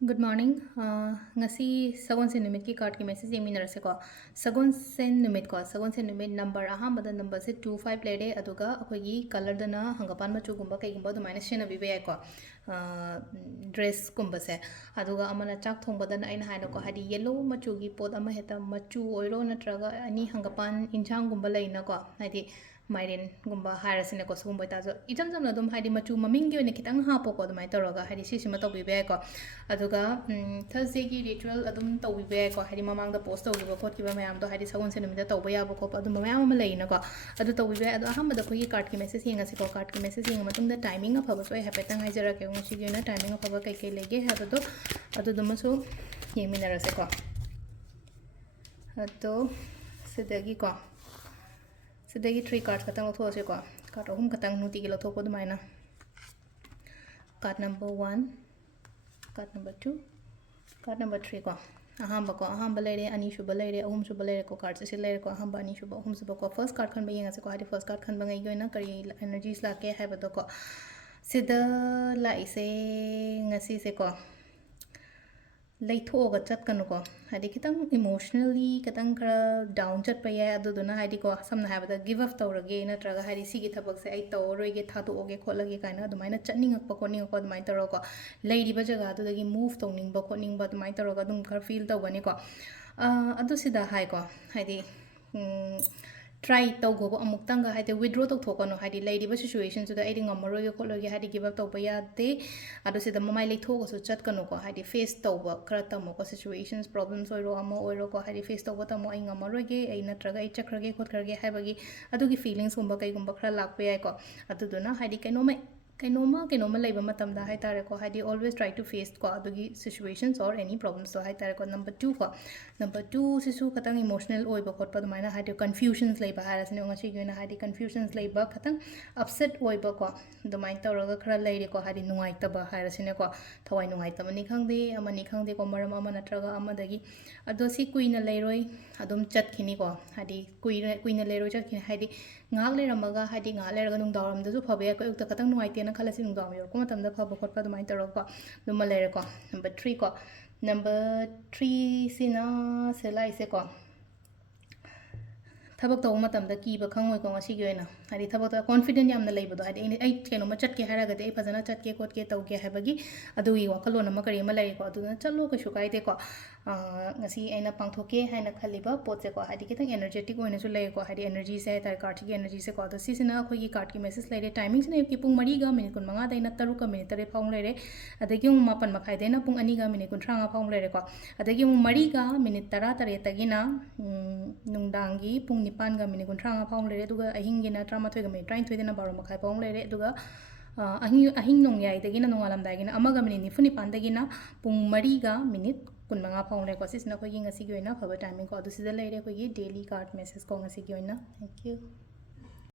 Good morning. Ngasi sagon se numit ki card ki message yemi narase ko. Sagon se numit number aha bada number se 25 lede aduga akoi gi color dana hangapan machu gumba kai gumba du minus shena bibe ko. Dress gumba se aduga amana chak thong badana aina haina ko hadi yellow machu gi pot ama heta machu oiro natraga ani hangapan inchang gumba laina ko. Hadi Mairin gumba harasine ko sugumba tazo itam jamna dum hadi machu mamingi ne kitang hapo ko dumai toroga hadi sisima to bibe ko aduga Thursday ki ritual adum tawbibe ko hadi mamang da post tawbiba khot kiba mayam do hadi sagun se numida tawba yaba ko adum mayam ama leina ko adu tawbibe adu aham da ko yi card ki message hinga se ko card ki message hinga matung da timing a phaba so ai happy tang haijara ke ngi gi na timing a phaba kai kai lege ha do adu dum so yeminara se ko adu sidagi ko sidagi 3 cards katang lotho se ko card ahum katang nuti gi lotho ko dumaina card number 1 card number 2 card number 3 ko ahamba lere ani shuba lere ahum shuba lere ko card se lere ko ahamba ani shuba ahum shuba ko first card khan ba yenga se ko hadi first card khan ba ngai goina kari energies la ke haiba do ko sida la ise ngasi se ko leithoga chat kanu ko hadi kitang emotionally kitang kra down chat pa ya adu duna hadi ko samna habada give up tawrage na traga hadi sigi thabak se ai tawroige thadu oge kholage kaina adumaina chatning ak pa ko ning ko adumai taro ko leiri ba jaga adu dagi move tawning ba ko ning ba adumai taro ga dum khar feel tawgani ko adu sida hai ko hadi try tawgo ba amuk tanga hadi withdraw to thokano hadi leiri ba situation su da ai ngamaro khologe hadi give up tawba ya de adu sida mamai leithoga su chat kanu ko hadi face tawba khara tamo ko situations problems oiro amo oiro ko hadi face tawba tamo ai ngamaroge ai natraga ai chakrage khotkrage haibagi adugi feelings gumba kai gumba khara lakpa yai ko adu duna hadi kainoma laiba matamda hai tare ko hadi always try to face ko adugi situations or any problems so hai tare ko number 2 sisu katang emotional oiba khotpa dumaina hadi confusions laiba harasne ngasi gina hadi confusions laiba katang upset oiba ko dumai tawraga khara laire ko hadi nungai taba harasne ko thawai nungai tamani khangde amani khangde ko maram ama natraga amadagi ado si kuina lairoi adum chatkhini ko hadi kuina lairoi chatkhini hadi ngak leiramaga hadi ngak leiraga nung dawram da ju phabe ko ukta katang nungai te na khalasi nung dawam yor ko matamda phaba khotpa dumai tawra ko duma laire ko number 3 ko number 3 sina selai se ko ꯊꯕꯛ ꯇꯧꯕ ꯃꯇꯝꯗ ꯀꯤꯕ ꯈꯪꯉꯣꯏꯀꯣ ꯉꯁꯤꯒꯤ ꯑꯣꯏꯅ ꯍꯥꯏꯗꯤ ꯊꯕꯛꯇ confidence ꯌꯥꯝꯅ ꯂꯩꯕꯗꯣ ꯍꯥꯏꯗꯤ ꯑꯩ ꯀꯩꯅꯣꯝꯃ ꯆꯠꯀꯦ ꯍꯥꯏꯔꯒꯗꯤ ꯑꯩ ꯐꯖꯅ ꯆꯠꯀꯦ ꯈꯣꯠꯀꯦ ꯇꯧꯒꯦ ꯍꯥꯏꯕꯒꯤ ꯑꯗꯨꯒꯤ ꯋꯥꯈꯜꯂꯣꯟ ꯑꯃ ꯀꯔꯤ ꯑꯃ ꯂꯩꯔꯦꯀꯣ ꯑꯗꯨꯅ ꯆꯠꯂꯣ ꯀꯩꯁꯨ ꯀꯥꯏꯗꯦꯀꯣ ꯉꯁꯤ ꯑꯩꯅ ꯄꯥꯡꯊꯣꯛꯀꯦ ꯍꯥꯏꯅ ꯈꯜꯂꯤꯕ ꯄꯣꯠꯁꯦꯀꯣ ꯍꯥꯏꯗꯤ ꯈꯤꯇꯪ 에너ꯖꯦꯇꯤꯛ ꯑꯣꯏꯅꯁꯨ ꯂꯩꯀꯣ ꯍꯥꯏꯗꯤ 에너ꯖꯤꯁꯦ ꯍꯥꯏꯇꯥꯔꯦ ꯀꯥꯔꯠꯁꯤꯒꯤ 에너ꯖꯤꯁꯦꯀꯣ ꯑꯗꯣ ꯁꯤꯁꯤꯅ ꯑꯩꯈꯣꯏꯒꯤ ꯀꯥꯔꯠꯀꯤ ꯃꯦꯁꯦꯖ ꯂꯩꯔꯦ ꯇꯥꯏꯃꯤꯡꯁꯤꯅ ꯑꯌꯨꯛꯀꯤ ꯄꯨꯡ 4ꯒ ꯃꯤꯅꯤꯠ 25ꯗꯩꯅ 3ꯒ ꯃꯤꯅꯤꯠ 8 ꯐꯥꯎ ꯂꯩꯔꯦ ꯑꯗꯒꯤ ꯑꯃꯨꯛ 7 ꯃꯈꯥꯏꯗꯩꯅ ꯄꯨꯡ 2ꯒ ꯃꯤꯅꯤꯠ 35 ꯐꯥꯎ ꯂꯩꯔꯦꯀꯣ ꯑꯗꯒꯤ ꯑꯃꯨꯛ 4ꯒ ꯃꯤꯅꯤꯠ 18ꯗꯒꯤꯅ ꯅꯨꯡꯗꯥꯡꯒꯤ ꯄꯨꯡ 9ꯒ ꯃꯤꯅꯤꯠ 35 ꯐꯥꯎ ꯂꯩꯔꯦ ꯑꯗꯨꯒ ꯑꯍꯤꯡꯒꯤꯅ 13ꯒ ꯃꯤꯅꯤꯠ 23ꯗꯩꯅ 12 ꯃꯈꯥꯏ ꯐꯥꯎ ꯂꯩꯔꯦ ꯑꯗꯨꯒ ꯑꯍꯤꯡ ꯅꯣꯡꯌꯥꯏꯗꯒꯤꯅ ꯅꯣꯡꯉꯥꯜꯂꯝꯗꯥꯏꯒꯤꯅ 1ꯒ ꯃꯤꯅꯤꯠ 19ꯗꯒꯤꯅ ꯄꯨꯡ 4ꯒ ꯃꯤꯅꯤꯠ 25 ꯐꯥꯎ ꯂꯩꯀꯣ ꯁꯤꯁꯤꯅ ꯑꯩꯈꯣꯏꯒꯤ ꯉꯁꯤꯒꯤ ꯑꯣꯏꯅ ꯐꯕ ꯇꯥꯏꯃꯤꯡ ꯀꯣ ꯑꯗꯨ ꯁꯤꯗ ꯂꯩꯔꯦ ꯑꯩꯈꯣꯏꯒꯤ ꯗꯦꯂꯤ ꯀꯥꯔꯠ ꯃꯦꯁꯦꯖ ꯀꯣ ꯉꯁꯤꯒꯤ ꯑꯣꯏꯅ ꯊꯦꯡꯛ ꯌꯨ